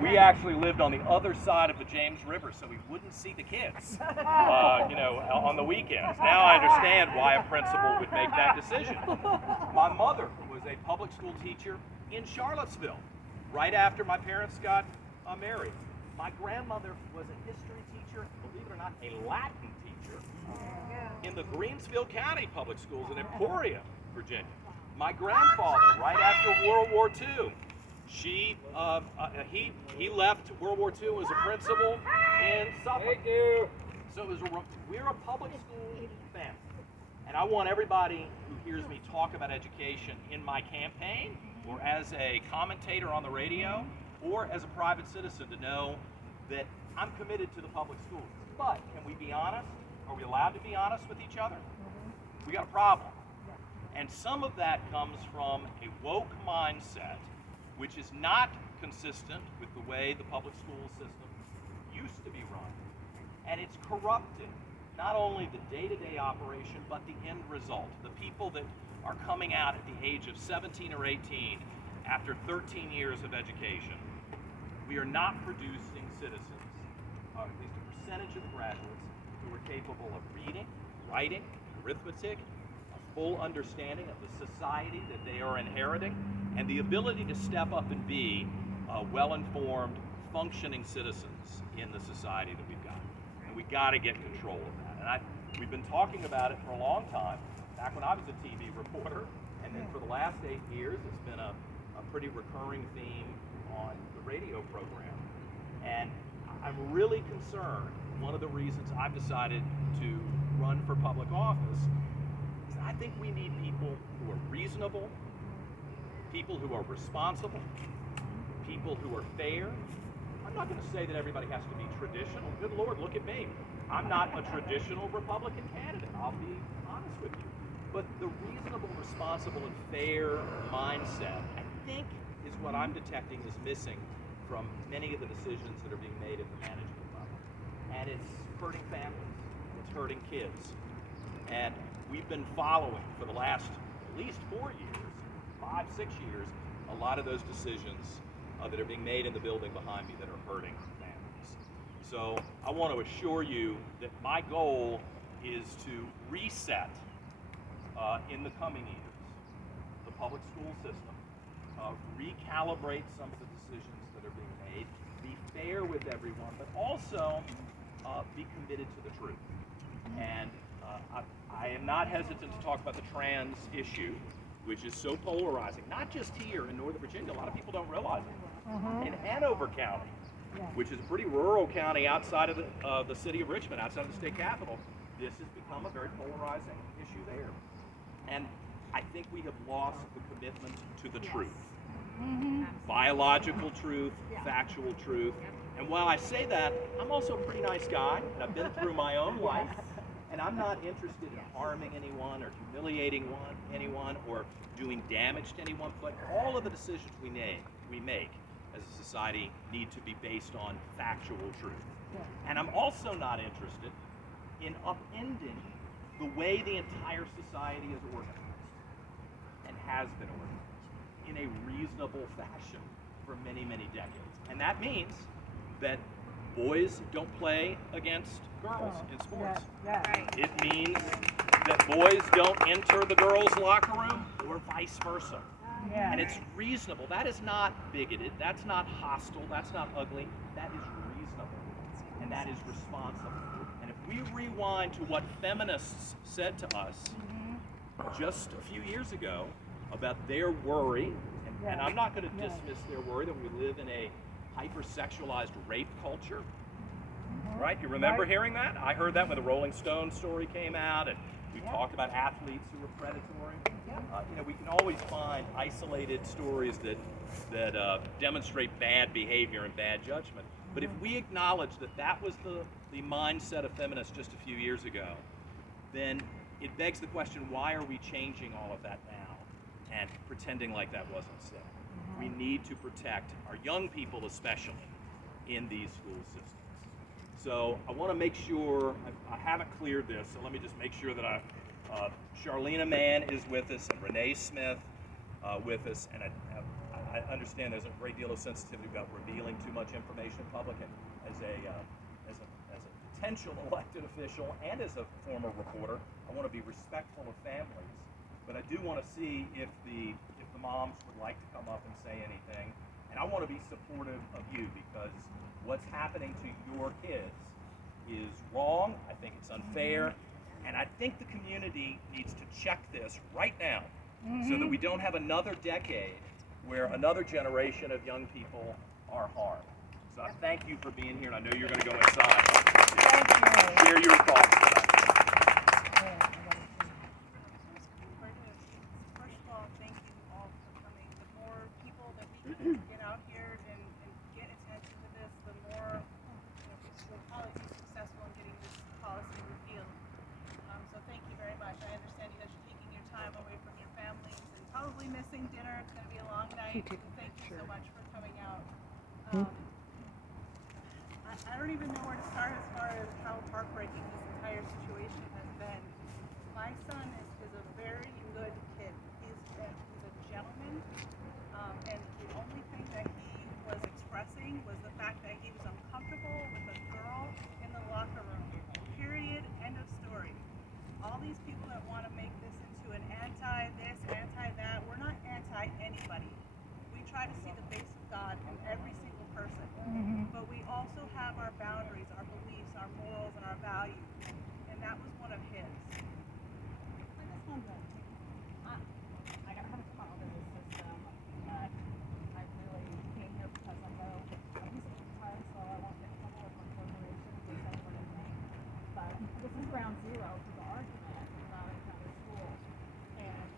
We actually lived on the other side of the James River, so we wouldn't see the kids, on the weekends. Now I understand why a principal would make that decision. My mother was a public school teacher in Charlottesville, right after my parents got married. My grandmother was a history teacher, believe it or not, a Latin teacher in the Greensville County Public Schools in Emporia, Virginia. My grandfather, right after World War II, he left World War II as a principal in Suffolk. So we're a public school family. And I want everybody who hears me talk about education in my campaign, or as a commentator on the radio, or as a private citizen to know that I'm committed to the public schools. But can we be honest? Are we allowed to be honest with each other? We got a problem. And some of that comes from a woke mindset, which is not consistent with the way the public school system used to be run. And it's corrupted not only the day-to-day operation, but the end result. The people that are coming out at the age of 17 or 18 after 13 years of education. We are not producing citizens, at least a percentage of the graduates, who are capable of reading, writing, arithmetic, a full understanding of the society that they are inheriting, and the ability to step up and be well-informed, functioning citizens in the society that we've got. And we've got to get control of that. And we've been talking about it for a long time, back when I was a TV reporter, and then for the last 8 years, it's been a pretty recurring theme on the radio program. And I'm really concerned. One of the reasons I've decided to run for public office is I think we need people who are reasonable, people who are responsible, people who are fair. I'm not going to say that everybody has to be traditional. Good Lord, look at me. I'm not a traditional Republican candidate. I'll be honest with you. But the reasonable, responsible, and fair mindset, I think, is what I'm detecting is missing from many of the decisions that are being made at the management level. And it's hurting families. It's hurting kids. And we've been following for the last at least 4 years, 5, 6 years, a lot of those decisions that are being made in the building behind me that are hurting families. So I want to assure you that my goal is to reset in the coming years the public school system, recalibrate some of the decisions that are being made, be fair with everyone, but also be committed to the truth. And I am not hesitant to talk about the trans issue, which is so polarizing, not just here in Northern Virginia. A lot of people don't realize it. In Hanover County, which is a pretty rural county outside of the city of Richmond, outside of the state capital, this has become a very polarizing issue there. And I think we have lost the commitment to the truth. Biological truth, factual truth. And while I say that, I'm also a pretty nice guy, and I've been through my own life, and I'm not interested in harming anyone or humiliating anyone or doing damage to anyone, but all of the decisions we make as a society need to be based on factual truth. And I'm also not interested in upending the way the entire society is organized and has been organized in a reasonable fashion for many, many decades. And that means that boys don't play against girls in sports. It means that boys don't enter the girls' locker room or vice versa. And it's reasonable. That is not bigoted. That's not hostile. That's not ugly. That is reasonable. And that is responsible. And if we rewind to what feminists said to us just a few years ago about their worry, and I'm not going to dismiss their worry that we live in a hypersexualized rape culture, right? You remember hearing that? I heard that when the Rolling Stone story came out, and we talked about athletes who were predatory. We can always find isolated stories that demonstrate bad behavior and bad judgment. But if we acknowledge that that was the mindset of feminists just a few years ago, then it begs the question, why are we changing all of that now and pretending like that wasn't said? We need to protect our young people, especially in these school systems. So I want to make sure, I haven't cleared this, so let me just make sure that Charlena Mann is with us, and Renee Smith with us, and I understand there's a great deal of sensitivity about revealing too much information in public, and as a potential elected official and as a former reporter, I want to be respectful of families. But I do want to see if the moms would like to come up and say anything, and I want to be supportive of you, because what's happening to your kids is wrong. I think it's unfair, and I think the community needs to check this right now, so that we don't have another decade where another generation of young people are harmed. So I thank you for being here, and I know you're going to go inside. Share your thoughts today. First of all, thank you all for coming. The more people that we can get out here and get attention to this, the more we'll probably be successful in getting this policy repealed. So thank you very much. I understand you guys are taking your time away from your families and probably missing dinner. It's going to be a long night. So thank you so much for coming out. I don't even know where to start as far as how heartbreaking this entire situation has been. My son is a very good kid. He's a gentleman, and the only thing that he was expressing was the fact that he was uncomfortable with a girl in the locker room. Period. End of story. All these people that want to make this into an anti-this, anti-that, we're not anti-anybody. We try to see the face of God in every single person. But we also have our boundaries, our beliefs, our morals, and our values. And that was one of his. I got kind of caught in this system, but I really came here because I know I'm time, so I won't get in trouble with my corporations and that sort of thing. But this is ground zero for the argument about Loudoun County schools. And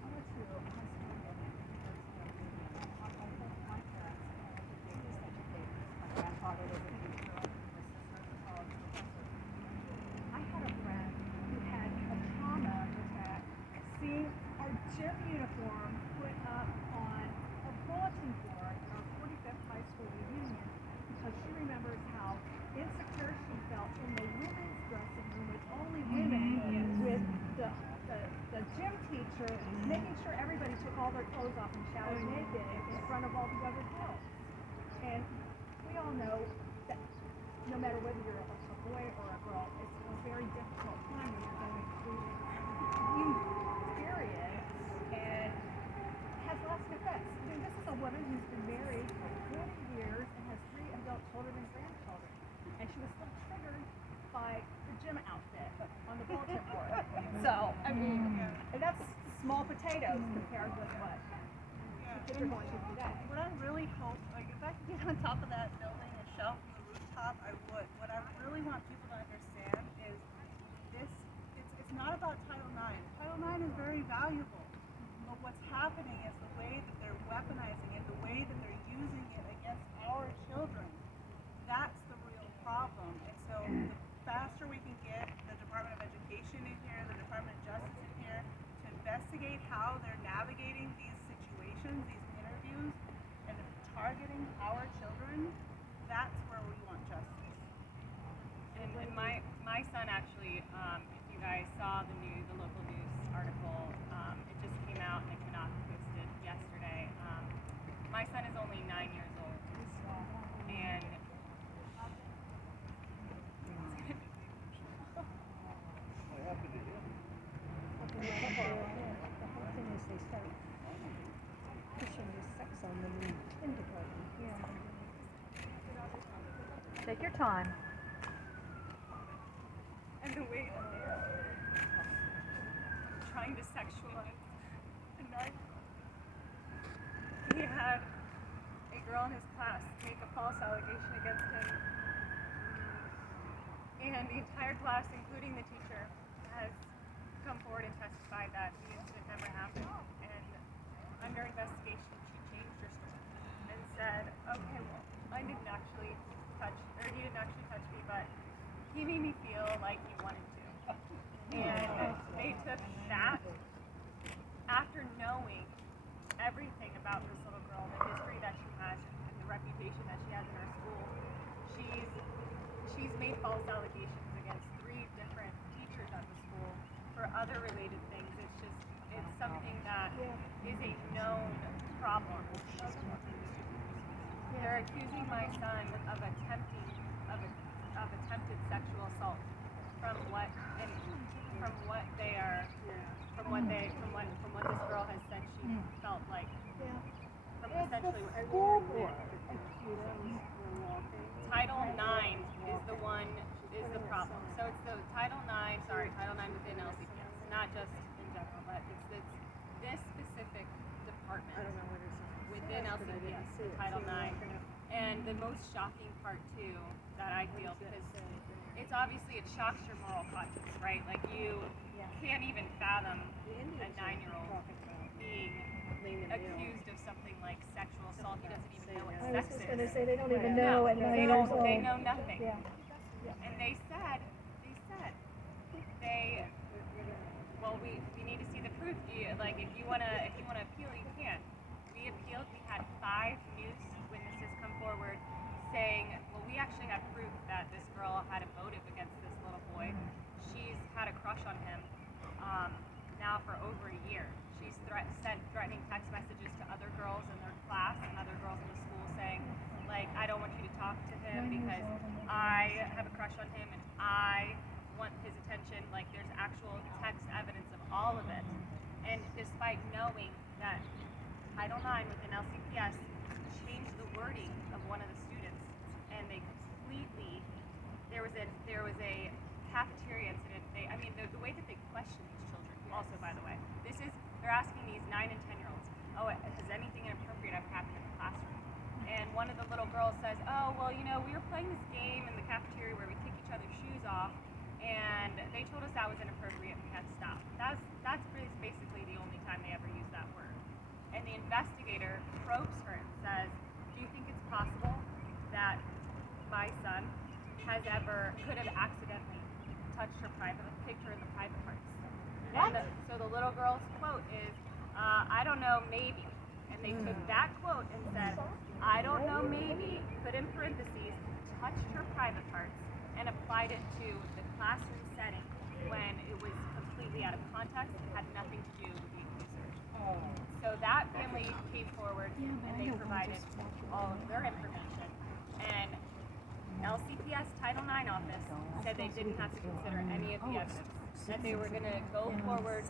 I went to a high school building because my parents are the biggest educators. My grandfather was a teacher, my sister's a college professor. I had a friend who had a trauma with that, seeing our gym uniform put up on a bulletin board at our 45th high school reunion, because she remembers how insecure she felt in the women's dressing room with only women, with the gym teacher making sure everybody took all their clothes off and showered naked in front of all the other girls. And we all know that no matter whether you're a boy or a girl, it's a very difficult time when you're going through youth period, and has lasting effects. I mean, this is a woman who's been married for 40 years and has 3 adult children and grandchildren, and she was still triggered by the gym outfit on the bulletin board. So, I mean, and that's small potatoes compared with what kids are going through today. What I really hope, like, if I could get on top of that building a shelf on the rooftop, I would. What I really want people to understand is it's not about Title IX. Title IX is very valuable, but what's happening is the way that they're weaponizing it, the way that they're using it against our children. That's the real problem. And so the faster we can get the Department of Education in here, the Department of Justice in here, to investigate how they're navigating these situations, these interviews, and targeting our children, that's where we want justice. And my son actually, if you guys saw the local news article, it just came out and it came out posted yesterday. My son is only 9 years old, and What happened to him? The whole thing is they start pushing this sex on them in kindergarten. Take your time. and the way that they're trying to sexualize the 9-year-old. He had a girl in his class make a false allegation against him, and the entire class, including the teacher, has come forward and testified that the incident never happened. And under investigation, she changed her story and said, okay, well, he didn't actually touch me, but he made me feel like he wanted to. And they took that, after knowing everything about this little girl, the history that she has and the reputation that she has in our school. She's made false allegations against 3 different teachers at the school for other related things. It's something that is a known problem. They're accusing my son of attempted sexual assault from what this girl has said she felt like. From essentially what School board. Title IX is the problem. So it's the Title IX within LCPS, not just in general, but it's this specific department within LCPS, the Title IX. And the most shocking part too that I feel, because it's obviously, it shocks your moral conscience, right? Like you can't even fathom a 9-year-old being accused of something like sexual assault. He doesn't even know what I was sex just is. going to say they don't even know at 9 years old. They know nothing. Yeah. And they said, well, we need to see the proof. If you wanna appeal, you can. We appealed. We had 5 news witnesses come forward saying, well, we actually have proof that this girl had a motive against this little boy. She's had a crush on him now for over a year. She's sent threatening text messages to other girls in their class and other girls in the school saying, like, I don't want you to talk to him because I have a crush on him and I want his attention. Like, there's actual text evidence of all of it. And despite knowing that Title IX within LCPS changed the wording of one of the students, and they completely, there was a cafeteria incident. The way that they question these children, also, by the way, they're asking these 9 and 10-year-olds, has anything inappropriate ever happened in the classroom? And one of the little girls says, oh, well, we were playing this game in the cafeteria where we kick each other's shoes off, and they told us that was inappropriate and we had to stop. That's basically the only time they ever use that word. And the investigator probes her and says, do you think it's possible that my son could have accidentally touched her kicked her in the private parts? And so the little girl's quote is, I don't know, maybe. And they took that quote and said, I don't know, maybe, put in parentheses, touched her private parts, and applied it to the classroom setting when it was completely out of context and had nothing to do with the accuser. So that family came forward and they provided all of their information. And LCPS Title IX office said they didn't have to consider any of the evidence, that they were going to go forward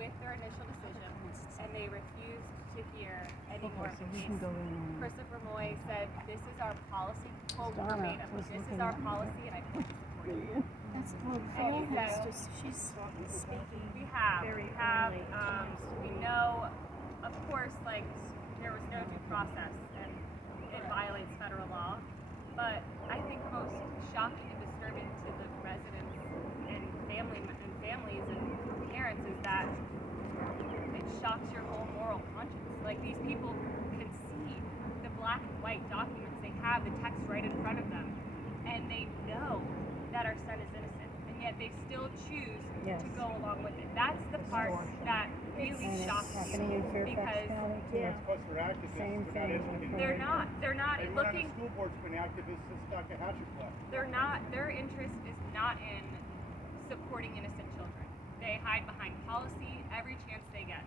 with their initial decision, and they refused to hear any more of the case. Christopher Moy said, this is our policy, quote verbatim, this is our policy and I fully support it. That's good. And he said, She's speaking. we know, of course, like, there was no due process and it violates federal law, but I think most shocking and disturbing to the residents and families and parents is that it shocks your whole moral conscience. Like, these people can see the black and white documents, they have the text right in front of them, and they know that our son is innocent, and yet they still choose to go along with it. That's the part that really shocks me, because Same thing. they're not They went on looking. the school board's been activists since Dr. Hatchett left. Their interest is not in supporting innocent children. They hide behind policy every chance they get.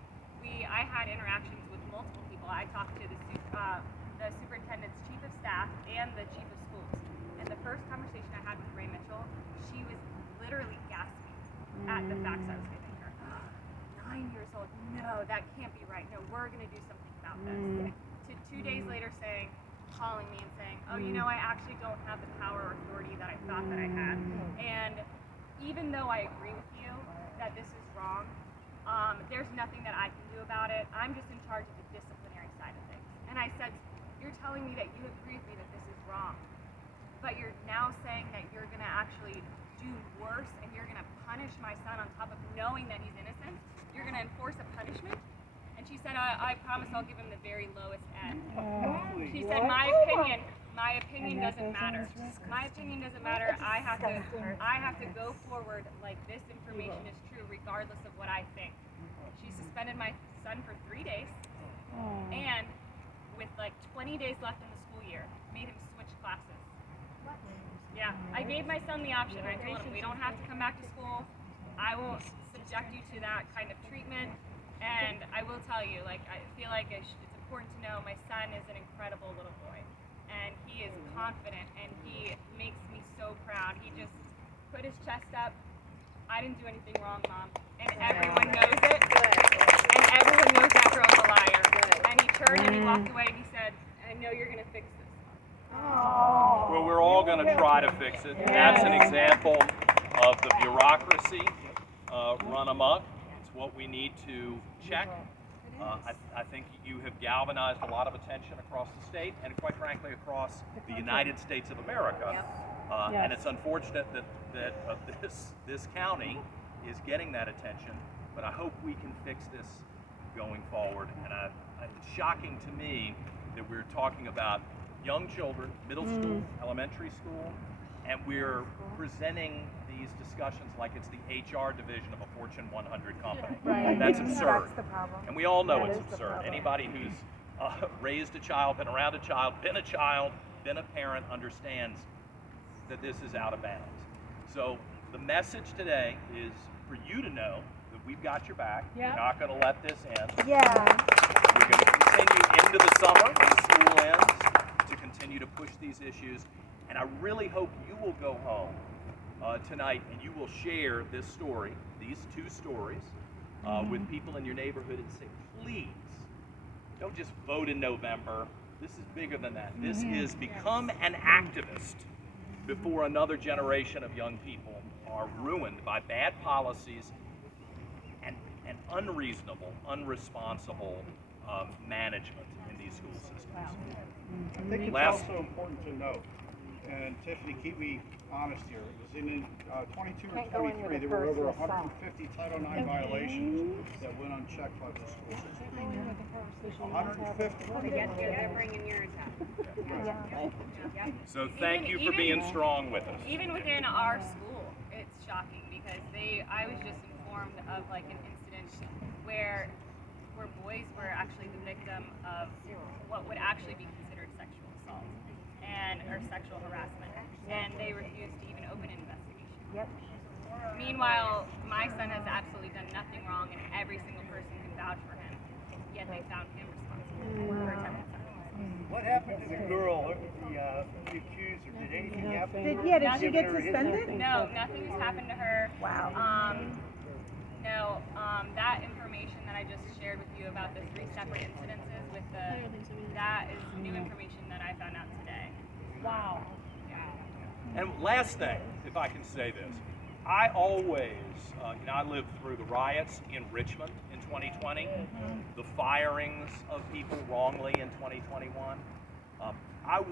I had interactions with multiple people. I talked to the superintendent's chief of staff and the chief of schools. And the first conversation I had with Ray Mitchell, she was literally gasping at the facts I was giving her. 9 years old, no, that can't be right. No, we're going to do something about this. To 2 days later calling me and saying, oh, I actually don't have the power or authority that I thought that I had. And even though I agree with you that this is wrong, there's nothing that I can do about it. I'm just in charge of the disciplinary side of things. And I said, you're telling me that you agree with me that this is wrong, but you're now saying that you're going to actually do worse and you're going to punish my son on top of knowing that he's innocent? You're going to enforce a punishment? And she said, I promise I'll give him the very lowest end. She said, my opinion doesn't matter. My opinion doesn't matter. I have to go forward like this information is true regardless of what I think. She suspended my son for 3 days, and with like 20 days left in the school year, made him switch classes. Yeah, I gave my son the option. I told him, we don't have to come back to school. I won't subject you to that kind of treatment. And I will tell you, like, I feel like it's important to know my son is an incredible little boy, and he is confident, and he makes me so proud. He just put his chest up. I didn't do anything wrong, Mom, and everyone knows it. And everyone knows that girl's a liar. And he turned and he walked away and he said, "I know you're gonna fix this." Well, we're all going to try to fix it. That's an example of the bureaucracy run amok. It's what we need to check. I think you have galvanized a lot of attention across the state and, quite frankly, across the United States of America. And it's unfortunate that this county is getting that attention, but I hope we can fix this going forward. And it's shocking to me that we're talking about young children, middle school, elementary school, and we're presenting these discussions like it's the HR division of a Fortune 100 company. That's absurd. That's the problem. And we all know That it's is the absurd. problem. Anybody who's raised a child, been around a child, been a parent, understands that this is out of bounds. So the message today is for you to know that we've got your back. Yeah. We're not going to let this end. Yeah. We're going to continue into the summer when school ends to continue to push these issues. And I really hope you will go home tonight and you will share this story, these two stories, with people in your neighborhood and say, please, don't just vote in November. This is bigger than that. This is become an activist before another generation of young people are ruined by bad policies and unreasonable, unresponsible management in these school systems. I think it's Last- also important to note, and Tiffany, keep me honest here, it was in 22 or Can't go in with 23, a there were first over with song. 150 Title IX violations that went unchecked by the school system. 150. They're bringing yours up. So thank you for being strong with us. Even within our school, it's shocking because I was just informed of like an incident where boys were actually the victim of what would actually be considered sexual assault or sexual harassment, and they refused to even open an investigation. Yep. Meanwhile, my son has absolutely done nothing wrong, and every single person can vouch for him. Yet they found him responsible for attempted sexual. What happened to the girl, the accuser? Did anything happen? Did she get suspended? No, nothing has happened to her. Wow. No, that information that I just shared with you about the 3 separate incidences with that is new information that I found out today. Wow. And last thing, if I can say this, I always, I lived through the riots in Richmond in 2020, the firings of people wrongly in 2021. I